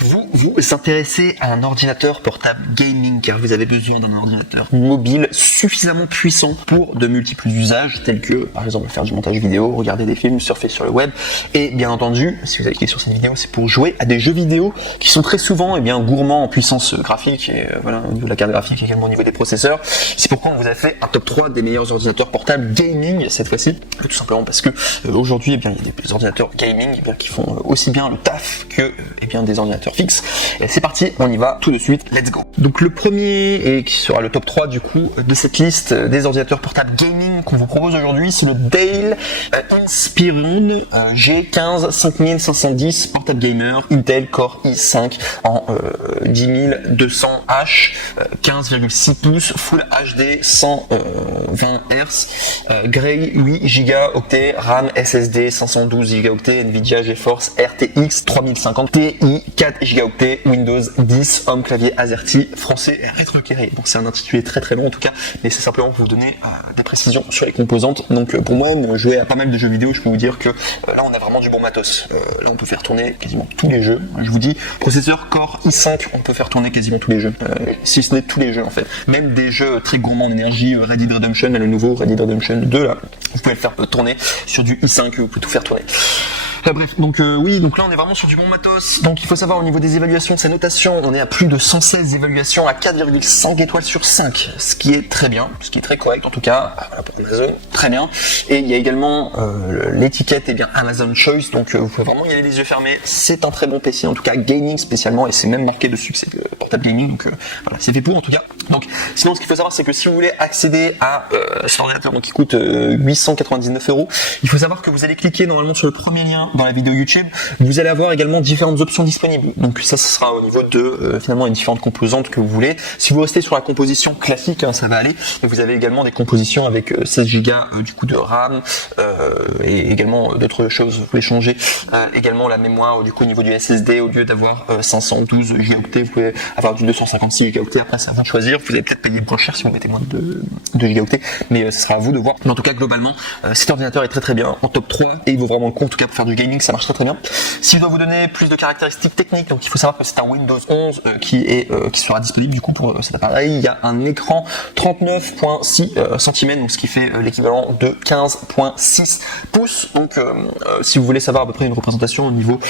Vous vous intéressez à un ordinateur portable gaming car vous avez besoin d'un ordinateur mobile suffisamment puissant pour de multiples usages tels que par exemple faire du montage vidéo, regarder des films, surfer sur le web et bien entendu si vous avez cliqué sur cette vidéo c'est pour jouer à des jeux vidéo qui sont très souvent gourmands en puissance graphique et voilà au niveau de la carte graphique également au niveau des processeurs. C'est pourquoi on vous a fait un top 3 des meilleurs ordinateurs portables gaming cette fois-ci, tout simplement parce que aujourd'hui il y a des ordinateurs gaming qui font aussi bien le taf que des ordinateurs fixes. Et c'est parti, on y va tout de suite, let's go. Donc le premier et qui sera le top 3 du coup de cette liste des ordinateurs portables gaming qu'on vous propose aujourd'hui, c'est le Dell Inspiron G15 5510 portable gamer Intel Core i5 en 10200H 15,6 pouces Full HD 120 Hz Gray 8 Go octets RAM SSD 512 Go octets Nvidia GeForce RTX 3050 Ti 4 Go octets Windows 10 Home clavier AZERTY français et rétroéclairé. Donc c'est un intitulé très très long en tout cas, mais c'est simplement pour vous donner des précisions sur les composantes. Donc pour moi-même jouer à pas mal de jeux vidéo, je peux vous dire que là on a vraiment du bon matos. Là on peut faire tourner quasiment tous les jeux. Je vous dis processeur Core i5, on peut faire tourner quasiment tous les jeux, si ce n'est tous les jeux en fait. Même des jeux très gourmands en énergie, Red Dead Redemption, le nouveau Red Dead Redemption 2 là, vous pouvez le faire tourner sur du i5, vous pouvez tout faire tourner. Bref, donc oui, donc là on est vraiment sur du bon matos. Donc il faut savoir au niveau des évaluations de sa notation, on est à plus de 116 évaluations à 4,5 étoiles sur 5, ce qui est très bien, ce qui est très correct en tout cas, voilà pour Amazon, très bien. Et il y a également l'étiquette Amazon Choice, donc vous pouvez vraiment y aller les yeux fermés. C'est un très bon PC en tout cas gaming spécialement, et c'est même marqué dessus que c'est portable gaming, donc voilà, c'est fait pour en tout cas. Donc sinon ce qu'il faut savoir c'est que si vous voulez accéder à cet ordinateur donc qui coûte 899 €, il faut savoir que vous allez cliquer normalement sur le premier lien dans la vidéo YouTube, vous allez avoir également différentes options disponibles. Donc ça sera au niveau de finalement les différentes composantes que vous voulez. Si vous restez sur la composition classique, ça va aller. Et vous avez également des compositions avec 16 Go du coup de RAM et également d'autres choses. Vous pouvez changer également la mémoire du coup au niveau du SSD, au lieu d'avoir 512 Go octets, vous pouvez avoir du 256 Go octets. Après c'est à vous de choisir. Vous allez peut-être payer moins cher si vous mettez moins de Go octets, mais ce sera à vous de voir. Mais en tout cas globalement, cet ordinateur est très très bien en top 3 et il vaut vraiment le coup en tout cas pour faire du gaming. Ça marche très très bien. Si je dois vous donner plus de caractéristiques techniques, donc il faut savoir que c'est un Windows 11 qui sera disponible du coup pour cet appareil. Il y a un écran 39.6 cm, donc ce qui fait l'équivalent de 15.6 pouces. Donc si vous voulez savoir à peu près une représentation au niveau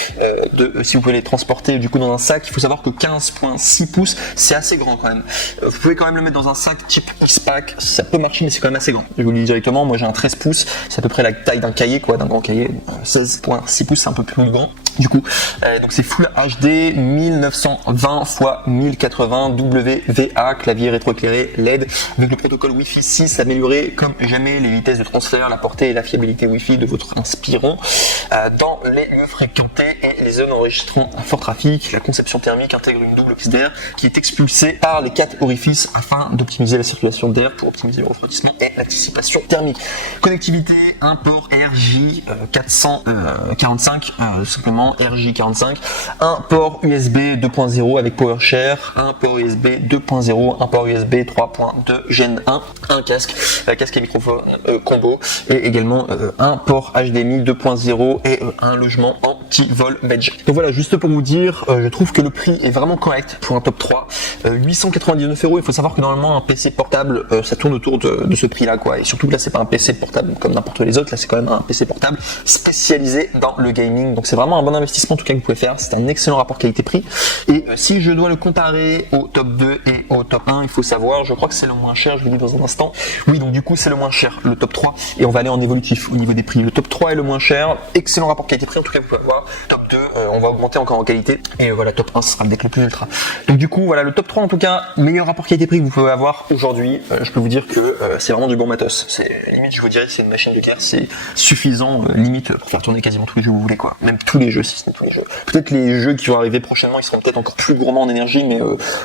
de si vous pouvez les transporter du coup dans un sac, il faut savoir que 15.6 pouces c'est assez grand quand même. Vous pouvez quand même le mettre dans un sac type X-Pack, ça peut marcher mais c'est quand même assez grand. Je vous le dis directement, moi j'ai un 13 pouces, c'est à peu près la taille d'un cahier d'un grand cahier, 16.6 pouces, c'est un peu plus grand. Du coup, donc c'est Full HD 1920 x 1080 WVA, clavier rétroéclairé LED avec le protocole Wi-Fi 6 amélioré comme jamais, les vitesses de transfert, la portée et la fiabilité Wi-Fi de votre Inspiron dans les lieux fréquentés et les zones enregistrant un fort trafic. La conception thermique intègre une double prise d'air qui est expulsée par les 4 orifices afin d'optimiser la circulation d'air pour optimiser le refroidissement et la dissipation thermique. Connectivité, un port RJ 445 simplement RJ45, un port USB 2.0 avec PowerShare, un port USB 2.0, un port USB 3.2 Gen 1, un casque et microphone combo et également un port HDMI 2.0 et un logement anti-vol Edge. Donc voilà, juste pour vous dire, je trouve que le prix est vraiment correct pour un top 3. 899 €, il faut savoir que normalement un PC portable ça tourne autour de ce prix là quoi, et surtout là c'est pas un PC portable comme n'importe les autres, là c'est quand même un PC portable spécialisé dans le gaming, donc c'est vraiment un bon investissement en tout cas que vous pouvez faire. C'est un excellent rapport qualité-prix, et si je dois le comparer au top 2 et au top 1, il faut savoir, je crois que c'est le moins cher, je vous dis dans un instant. Oui, donc du coup c'est le moins cher, le top 3, et on va aller en évolutif au niveau des prix. Le top 3 est le moins cher, excellent rapport qualité-prix en tout cas vous pouvez avoir. Top 2 on va augmenter encore en qualité, et voilà, top 1 ce sera le déclin plus ultra. Donc du coup voilà, le top 3 en tout cas, meilleur rapport qualité-prix que vous pouvez avoir aujourd'hui. Je peux vous dire que c'est vraiment du bon matos, c'est limite je vous dirais que c'est une machine de guerre, c'est suffisant limite pour faire tourner quasiment tous les jeux que vous voulez quoi, même tous les jeux si ce n'est tous les jeux. Peut-être les jeux qui vont arriver prochainement ils seront peut-être encore plus gourmands en énergie, mais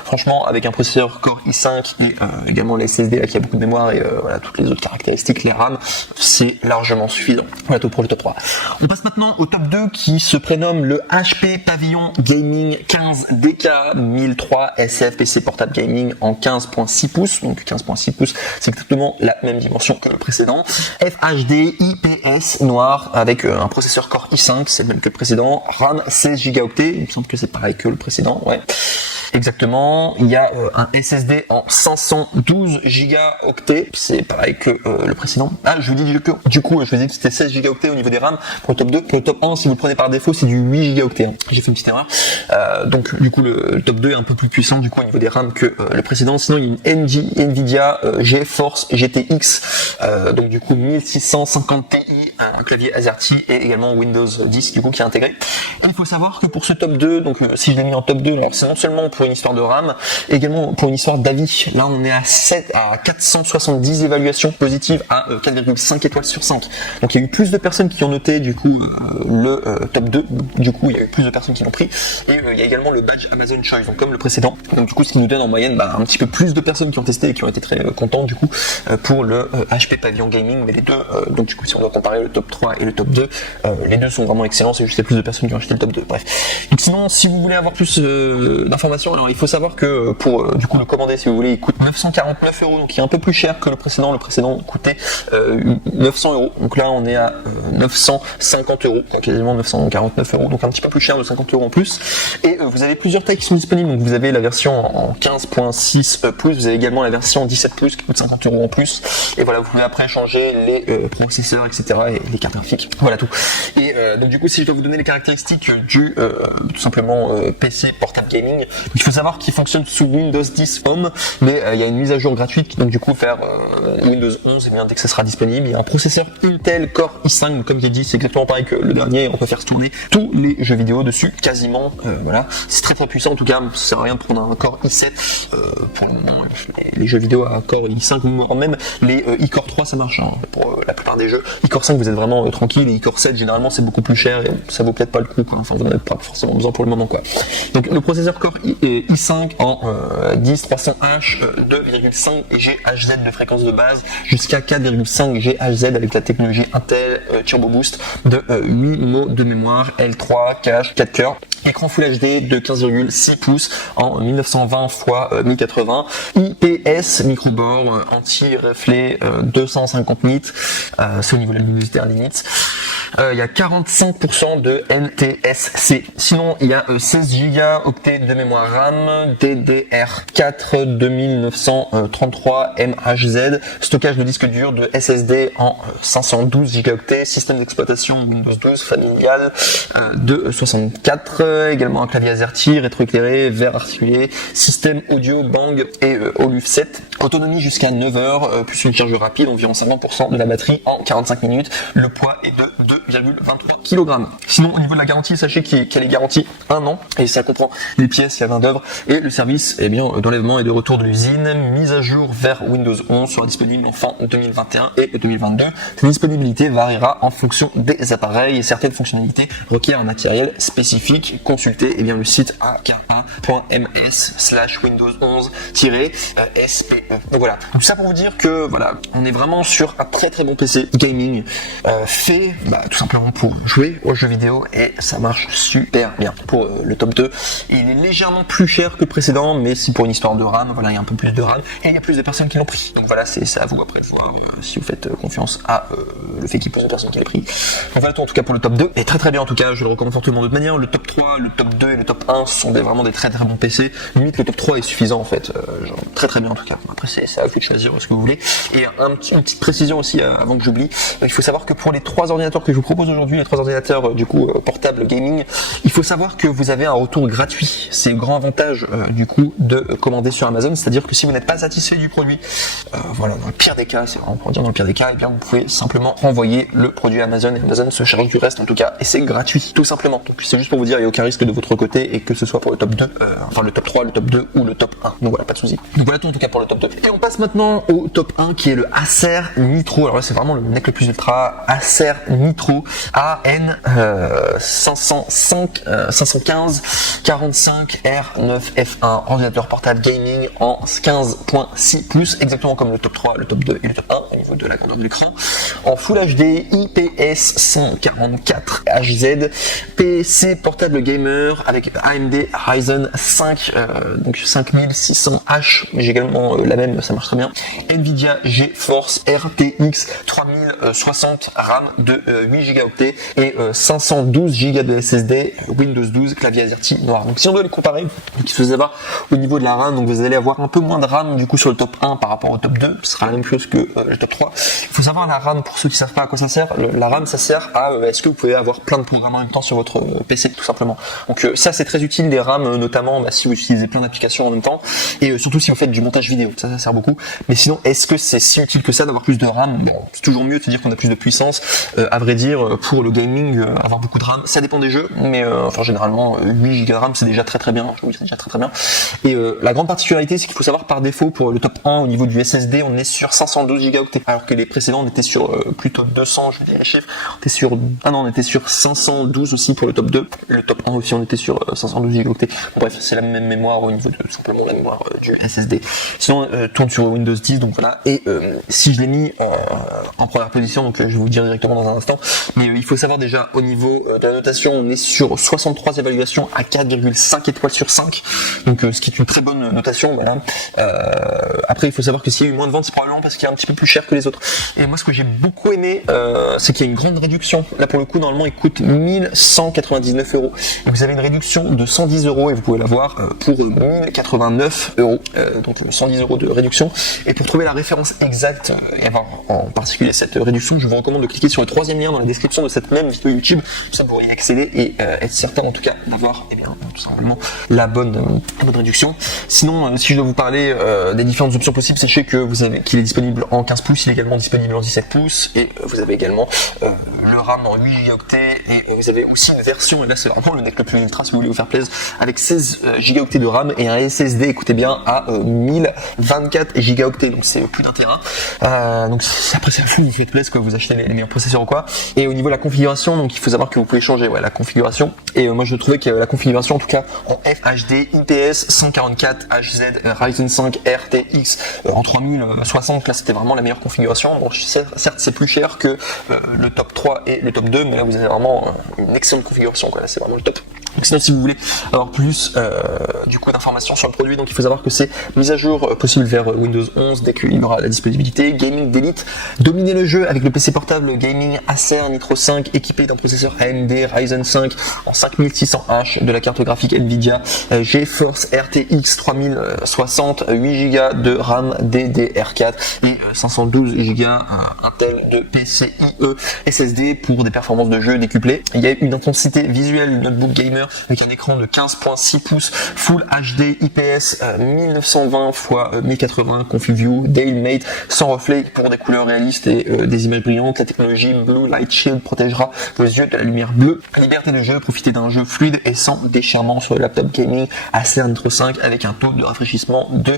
franchement avec un processeur Core i5 et également les SSD là qui a beaucoup de mémoire et voilà toutes les autres caractéristiques, les RAM, c'est largement suffisant. Voilà tout pour le top 3. On passe maintenant au top 2 qui se prénomme le HP Pavilion Gaming 15 DK 1003 SF PC portable gaming en 15.6 pouces, donc 15.6 pouces, c'est exactement la même dimension que le précédent. FHD IPS noir avec un processeur Core i5, c'est le même que le précédent. RAM 16 Go, il me semble que c'est pareil que le précédent, ouais. Exactement, il y a un SSD en 512 Go, c'est pareil que le précédent. Ah, je vous dis que du coup, je vous ai dit que c'était 16 Go au niveau des RAM pour le top 2. Pour le top 1, si vous le prenez par défaut, c'est du 8 Go. Hein. J'ai fait une petite erreur. Donc du coup, le top 2 est un peu plus puissant du coup au niveau des RAM que le précédent. Sinon, il y a une Nvidia GeForce GTX, donc du coup 1650 Ti, un clavier AZERTY et également Windows 10 du coup qui est intégré. Et il faut savoir que pour ce top 2, donc si je l'ai mis en top 2, alors c'est non seulement pour une histoire de RAM, également pour une histoire d'avis. Là, on est à 470 évaluations positives à 4,5 étoiles sur 5. Donc il y a eu plus de personnes qui ont noté du coup le top 2, du coup il y a eu plus de personnes qui l'ont pris. Et il y a également le badge Amazon Choice, donc comme le précédent. Donc du coup ce qui nous donne en moyenne un petit peu plus de personnes qui ont testé et qui ont été très contents du coup pour le HP Pavilion Gaming. Mais les deux, donc du coup si on doit comparer le top 3 et le top 2, les deux sont vraiment excellents, c'est juste qu'il y a plus de personnes qui ont acheté le top 2. Bref. Donc sinon si vous voulez avoir plus d'informations, alors il faut savoir que pour du coup le commander si vous voulez, il coûte 949 €, donc il est un peu plus cher que le précédent. Le précédent coûtait 900 €, donc là on est à 950 €, donc quasiment 949 €, donc un petit peu plus cher de 50 € en plus. Et vous avez plusieurs tailles qui sont disponibles, donc vous avez la version en 15.6 pouces, vous avez également la version en 17 pouces qui coûte 50 € en plus. Et voilà, vous pouvez après changer les processeurs, etc. et les cartes graphiques, voilà tout. Et donc du coup si je dois vous donner les caractéristiques du tout simplement PC portable gaming, il faut savoir qu'il fonctionne sous Windows 10 Home, mais il y a une mise à jour gratuite, donc du coup vers Windows 11, et bien dès que ça sera disponible. Il y a un processeur Intel Core i5, donc comme j'ai dit c'est exactement pareil que le dernier, on peut faire tourner tous les jeux vidéo dessus, quasiment, voilà, c'est très très puissant en tout cas, ça sert à rien de prendre un Core i7 pour le moment, les jeux vidéo à Core i5, ou même les i-Core 3 ça marche, hein, pour la plupart des jeux. i-Core 5 vous êtes vraiment tranquille, et i-Core 7 généralement c'est beaucoup plus cher, et ça vaut peut-être pas le coup, quoi. Enfin vous n'en avez pas forcément besoin pour le moment quoi. Donc le processeur Core i5 en 10300H, 2,5 GHz de fréquence de base jusqu'à 4,5 GHz avec la technologie Intel Turbo Boost, de 8 mots de mémoire, L3, cache, 4 cœurs. Écran Full HD de 15,6 pouces en 1920 x 1080, IPS micro-bord, anti-reflet, 250 nits, c'est au niveau de la luminosité limite. Il y a 45% de NTSC. Sinon, il y a 16 Go de mémoire RAM, DDR4 2933 MHz, stockage de disque dur de SSD en 512 Go, système d'exploitation Windows 12 familial de 64, également un clavier AZERTY, rétroéclairé, verre articulé, système audio Bang et Oluf 7, autonomie jusqu'à 9 heures, plus une charge rapide, environ 50% de la batterie en 45 minutes, le poids est de 2,23 kg. Sinon au niveau de la garantie, sachez qu'elle est garantie 1 an, et ça comprend les pièces, la main d'œuvre et le service d'enlèvement et de retour de l'usine. Mise à jour vers Windows 11 sera disponible en fin 2021 et 2022. Cette disponibilité variera en fonction des appareils et certaines fonctionnalités requièrent un matériel spécifique. Consultez le site aka.ms/Windows 11-SPE. Donc voilà, tout ça pour vous dire que voilà, on est vraiment sur un très très bon PC gaming fait tout simplement pour jouer aux jeux vidéo, et ça marche super bien. Pour le top 2, il est légèrement plus cher que le précédent, mais si pour une histoire de RAM, voilà, il y a un peu plus de RAM et il y a plus de personnes qui l'ont pris. Donc voilà, c'est à vous après de voir si vous faites confiance à le fait qu'il y ait plus de personnes qui l'aient pris. Donc voilà tout en tout cas pour le top 2, et très très bien en tout cas, je le recommande fortement. De toute manière, le top 3, le top 2 et le top 1 sont vraiment des très très bons PC. Limite le top 3 est suffisant en fait, genre, très très bien en tout cas. Après c'est à vous de choisir ce que vous voulez. Et une petite précision aussi avant que j'oublie, il faut savoir que pour les 3 ordinateurs que je vous propose aujourd'hui, les 3 ordinateurs du coup portables gaming, il faut savoir que vous avez un retour gratuit. C'est le grand avantage du coup de commander sur Amazon, c'est-à-dire que si vous n'êtes pas satisfait du produit, voilà, dans le pire des cas, c'est vraiment pour dire dans le pire des cas, et bien vous pouvez simplement renvoyer le produit à Amazon, et Amazon se charge du reste en tout cas, et c'est gratuit tout simplement. Donc c'est juste pour vous dire, il n'y a aucun risque de votre côté, et que ce soit pour le top 2, enfin le top 3, le top 2 ou le top 1. Donc voilà, pas de soucis. Donc voilà tout en tout cas pour le top 2. Et on passe maintenant au top 1 qui est le Acer Nitro. Alors là c'est vraiment le mec le plus ultra, Acer Nitro Lenovo AN515-45R9F1, ordinateur portable gaming en 15.6 pouces, exactement comme le top 3, le top 2 et le top 1 au niveau de la grandeur de l'écran, en Full HD IPS 144 HZ, PC portable gamer avec AMD Ryzen 5 donc 5600H, j'ai également la même, ça marche très bien, Nvidia GeForce RTX 3060 RAM de 8 Go et 512 Go de SSD, Windows 12, clavier AZERTY noir. Donc si on doit les comparer, donc il faut savoir au niveau de la RAM, donc vous allez avoir un peu moins de RAM du coup sur le top 1 par rapport au top 2, ce sera la même chose que le top 3. Il faut savoir la RAM, pour ceux qui savent pas à quoi ça sert, la RAM ça sert à est-ce que vous pouvez avoir plein de programmes en même temps sur votre PC tout simplement. Donc ça c'est très utile les RAM, notamment si vous utilisez plein d'applications en même temps et surtout si vous faites du montage vidéo, ça sert beaucoup. Mais sinon est-ce que c'est si utile que ça d'avoir plus de RAM? Bon, c'est toujours mieux de se dire qu'on a plus de puissance, à vrai dire pour le gaming, avoir beaucoup de RAM, ça dépend des jeux, mais enfin généralement 8 Go de RAM c'est déjà très bien, oui, c'est déjà très bien. Et la grande particularité c'est qu'il faut savoir par défaut pour le top 1 au niveau du SSD on est sur 512 Go, alors que les précédents on était sur plutôt 200, je vais dire les chiffres, on était sur 512 aussi pour le top 2, le top 1 aussi on était sur 512 Go. Bref, c'est la même mémoire au niveau de tout simplement la mémoire du SSD. Sinon tourne sur Windows 10, donc voilà. Et si je l'ai mis en première position, donc je vais vous dire directement dans un instant, mais il faut savoir déjà au niveau de la notation, on est sur 63 évaluations à 4,5 étoiles sur 5, donc ce qui est une très bonne notation, voilà. Après il faut savoir que s'il y a eu moins de ventes, c'est probablement parce qu'il est un petit peu plus cher que les autres. Et moi ce que j'ai beaucoup aimé, c'est qu'il y a une grande réduction. Là pour le coup normalement il coûte 1199 €. Donc vous avez une réduction de 110 € et vous pouvez l'avoir pour 1089 €, donc 110 € de réduction. Et pour trouver la référence exacte et avoir en particulier cette réduction, je vous recommande de cliquer sur le troisième lien dans la description de cette même vidéo YouTube, ça pour y accéder et être certain en tout cas d'avoir tout simplement la bonne réduction. Sinon si je dois vous parler des différentes options possibles, sachez que vous avez qu'il est disponible en 15 pouces, il est également disponible en 17 pouces et vous avez également le RAM en 8 Go et vous avez aussi une version, et là c'est vraiment le nec le plus ultra si vous voulez vous faire plaisir, avec 16 Go de RAM et un SSD, écoutez bien, à 1024 Go, donc c'est plus d'un téra. Donc après c'est à vous, vous faites plaisir que vous achetez les meilleurs processeurs ou quoi. Et au niveau de la configuration, donc il faut savoir que vous pouvez changer la configuration. Et moi je trouvais que la configuration en tout cas en FHD IPS 144 HZ Ryzen 5 RTX en 3060, là c'était vraiment la meilleure configuration. Bon, certes c'est plus cher que le top 3 et le top 2, mais là vous avez vraiment une excellente configuration, quoi. Là c'est vraiment le top. Donc sinon si vous voulez avoir plus du coup d'informations sur le produit, donc il faut savoir que c'est mise à jour possible vers Windows 11 dès qu'il y aura la disponibilité. Gaming d'élite, dominer le jeu avec le PC portable gaming Acer Nitro 5 équipé d'un processeur AMD Ryzen 5 en 5600H, de la carte graphique Nvidia GeForce RTX 3060, 8 Go de RAM DDR4 et 512 Go Intel de PCIe SSD pour des performances de jeu décuplées. Il y a une intensité visuelle notebook gamer avec un écran de 15.6 pouces Full HD IPS 1920 x 1080 Config View DaleMate sans reflet pour des couleurs réalistes et des images brillantes. La technologie Blue Light Shield protégera vos yeux de la lumière bleue. Liberté de jeu, profitez d'un jeu fluide et sans déchirement sur le laptop gaming Acer Nitro 5 avec un taux de rafraîchissement de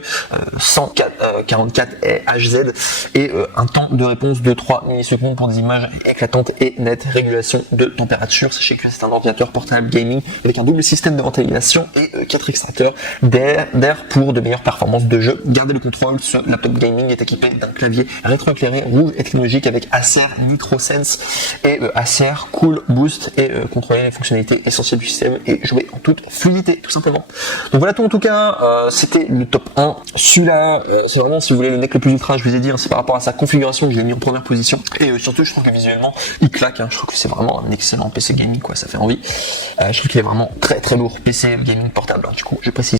144 Hz et un temps de réponse de 3 millisecondes pour des images éclatantes et nettes. Régulation de température, sachez que c'est un ordinateur portable gaming avec un double système de ventilation et 4 extracteurs d'air pour de meilleures performances de jeu. Gardez le contrôle, ce laptop gaming est équipé d'un clavier rétroéclairé rouge et technologique avec Acer Nitro Sense et Acer Cool Boost et contrôler les fonctionnalités essentielles du système et jouer en toute fluidité tout simplement. Donc voilà tout en tout cas, c'était le top 1. Celui-là, c'est vraiment si vous voulez le nec le plus ultra, je vous ai dit, c'est par rapport à sa configuration que je l'ai mis en première position et surtout je trouve que visuellement il claque, je trouve que c'est vraiment un excellent PC gaming, quoi, ça fait envie. Je trouve qu'il est vraiment très très lourd PC gaming portable, du coup je précise.